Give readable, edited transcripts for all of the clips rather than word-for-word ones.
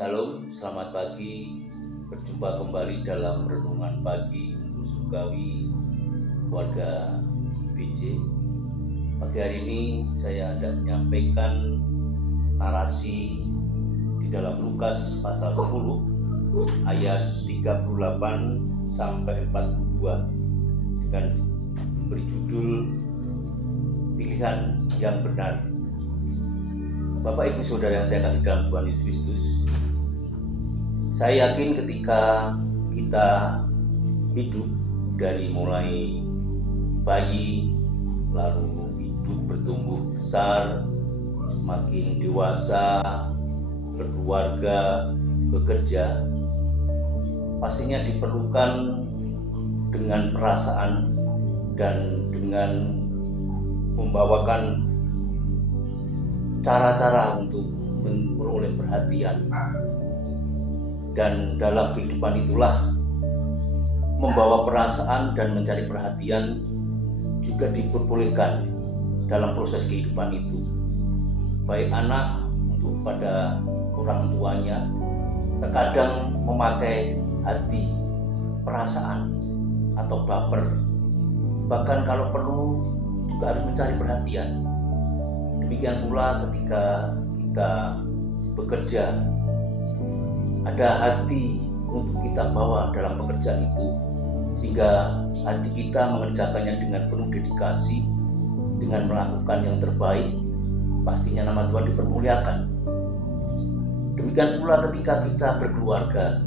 Shalom, selamat pagi. Berjumpa kembali dalam renungan pagi untuk surgawi warga IBJ. Pagi hari ini saya hendak menyampaikan narasi di dalam Lukas pasal 10 ayat 38 sampai 42 dengan memberi judul Pilihan yang Benar. Bapak Ibu Saudara yang saya kasih dalam Tuhan Yesus Kristus, saya yakin ketika kita hidup dari mulai bayi, lalu hidup bertumbuh besar, semakin dewasa, berkeluarga, bekerja, pastinya diperlukan dengan perasaan dan dengan membawakan cara-cara untuk memperoleh perhatian. Dan dalam kehidupan itulah membawa perasaan dan mencari perhatian juga diperbolehkan dalam proses kehidupan itu. Baik anak untuk pada orang tuanya terkadang memakai hati, perasaan atau baper. Bahkan kalau perlu juga harus mencari perhatian. Demikian pula ketika kita bekerja, ada hati untuk kita bawa dalam pekerjaan itu, sehingga hati kita mengerjakannya dengan penuh dedikasi, dengan melakukan yang terbaik, pastinya nama Tuhan dipermuliakan. Demikian pula ketika kita berkeluarga,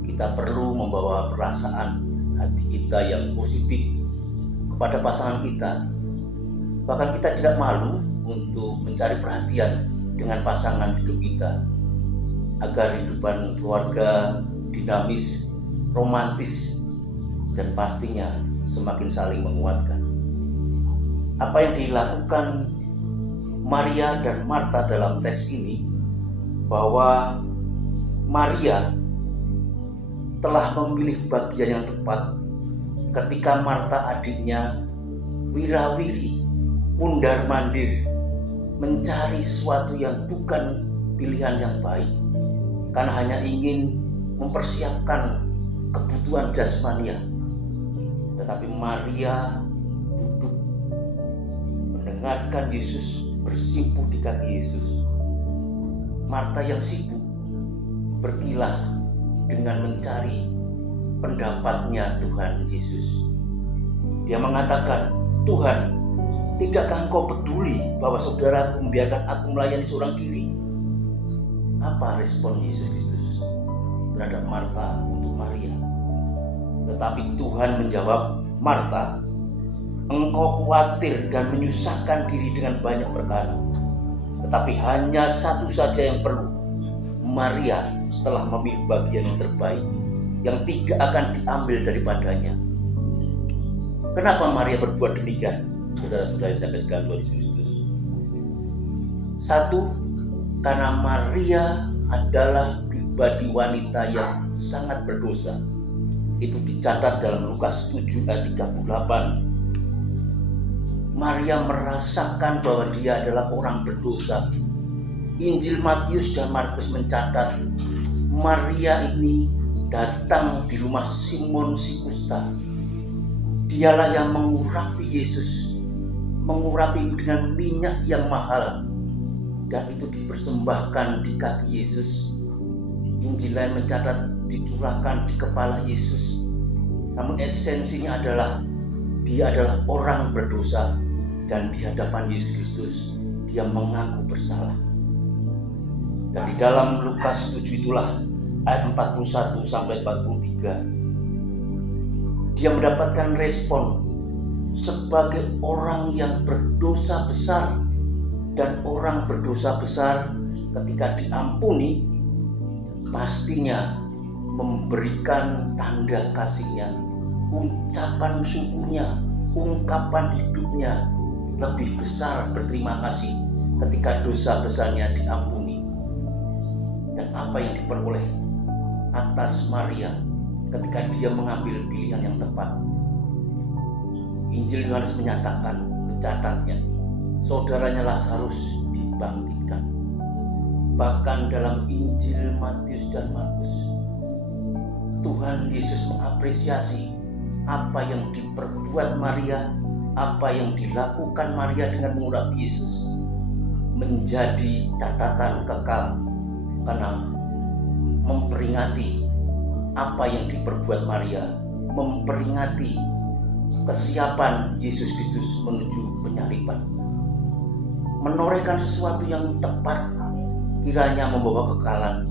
kita perlu membawa perasaan hati kita yang positif kepada pasangan kita. Bahkan kita tidak malu untuk mencari perhatian dengan pasangan hidup kita, agar kehidupan keluarga dinamis, romantis, dan pastinya semakin saling menguatkan. Apa yang dilakukan Maria dan Marta dalam teks ini, bahwa Maria telah memilih bagian yang tepat ketika Marta adiknya wirawiri, mundar-mandir, mencari sesuatu yang bukan pilihan yang baik, karena hanya ingin mempersiapkan kebutuhan jasmania. Tetapi Maria duduk mendengarkan Yesus bersimpuh di kaki Yesus. Marta yang sibuk berkilah dengan mencari pendapatnya Tuhan Yesus. Dia mengatakan, "Tuhan, tidakkah Engkau peduli bahwa saudaraku membiarkan aku melayani seorang diri?" Apa respon Yesus Kristus terhadap Marta untuk Maria? Tetapi Tuhan menjawab, "Marta, engkau khawatir dan menyusahkan diri dengan banyak perkara. Tetapi hanya satu saja yang perlu. Maria telah memilih bagian yang terbaik, yang tidak akan diambil daripadanya." Kenapa Maria berbuat demikian? Saudara-saudara yang saya kasih dalam Tuhan Yesus Kristus. Satu, karena Maria adalah pribadi wanita yang sangat berdosa. Itu dicatat dalam Lukas 7 ayat 38. Maria merasakan bahwa dia adalah orang berdosa. Injil Matius dan Markus mencatat Maria ini datang di rumah Simon si Kusta. Dialah yang mengurapi Yesus, mengurapi dengan minyak yang mahal, dan itu dipersembahkan di kaki Yesus. Injil lain mencatat dicurahkan di kepala Yesus. Namun esensinya adalah dia adalah orang berdosa, dan di hadapan Yesus Kristus dia mengaku bersalah. Dan di dalam Lukas 7 itulah ayat 41 sampai 43, dia mendapatkan respon sebagai orang yang berdosa besar. Dan orang berdosa besar ketika diampuni, pastinya memberikan tanda kasihnya, ucapan syukurnya, ungkapan hidupnya lebih besar berterima kasih ketika dosa besarnya diampuni. Dan apa yang diperoleh atas Maria ketika dia mengambil pilihan yang tepat? Injil Yohanes mencatatnya, saudaranya Lazarus dibangkitkan. Bahkan dalam Injil Matius dan Markus, Tuhan Yesus mengapresiasi apa yang diperbuat Maria, apa yang dilakukan Maria dengan mengurapi Yesus menjadi catatan kekal, karena memperingati apa yang diperbuat Maria, memperingati kesiapan Yesus Kristus menuju penyaliban, menorehkan sesuatu yang tepat kiranya membawa kekekalan.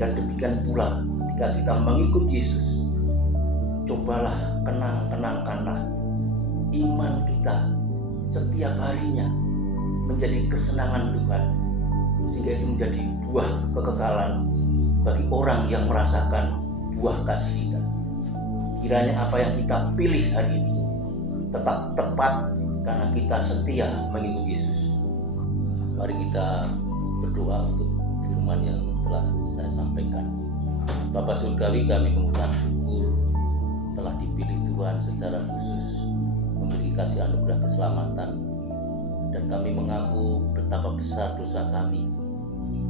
Dan demikian pula ketika kita mengikut Yesus, cobalah kenangkanlah iman kita setiap harinya menjadi kesenangan Tuhan, sehingga itu menjadi buah kekekalan bagi orang yang merasakan buah kasih kita. Kiranya apa yang kita pilih hari ini tetap tepat karena kita setia mengikuti Yesus. Mari kita berdoa untuk firman yang telah saya sampaikan. Bapa Surgawi, kami mengucap syukur telah dipilih Tuhan secara khusus memiliki kasih anugerah keselamatan, dan kami mengaku betapa besar dosa kami.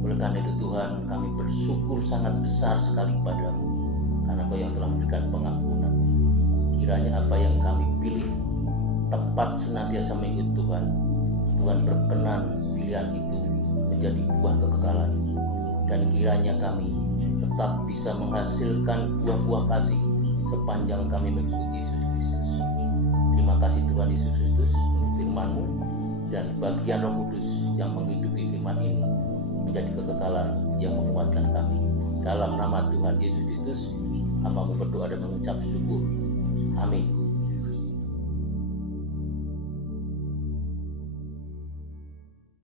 Oleh karena itu Tuhan, kami bersyukur sangat besar sekali kepadamu karena Kau yang telah memberikan pengampunan. Kiranya apa yang kami pilih tepat senantiasa mengikut Tuhan. Tuhan berkenan pilihan itu menjadi buah kekekalan, dan kiranya kami tetap bisa menghasilkan buah-buah kasih sepanjang kami mengikuti Yesus Kristus. Terima kasih Tuhan Yesus Kristus untuk firman-Mu dan bagian Roh Kudus yang menghidupi firman ini menjadi kekekalan yang menguatkan kami. Dalam nama Tuhan Yesus Kristus, hamba-Mu berdoa dan mengucap syukur. Amin.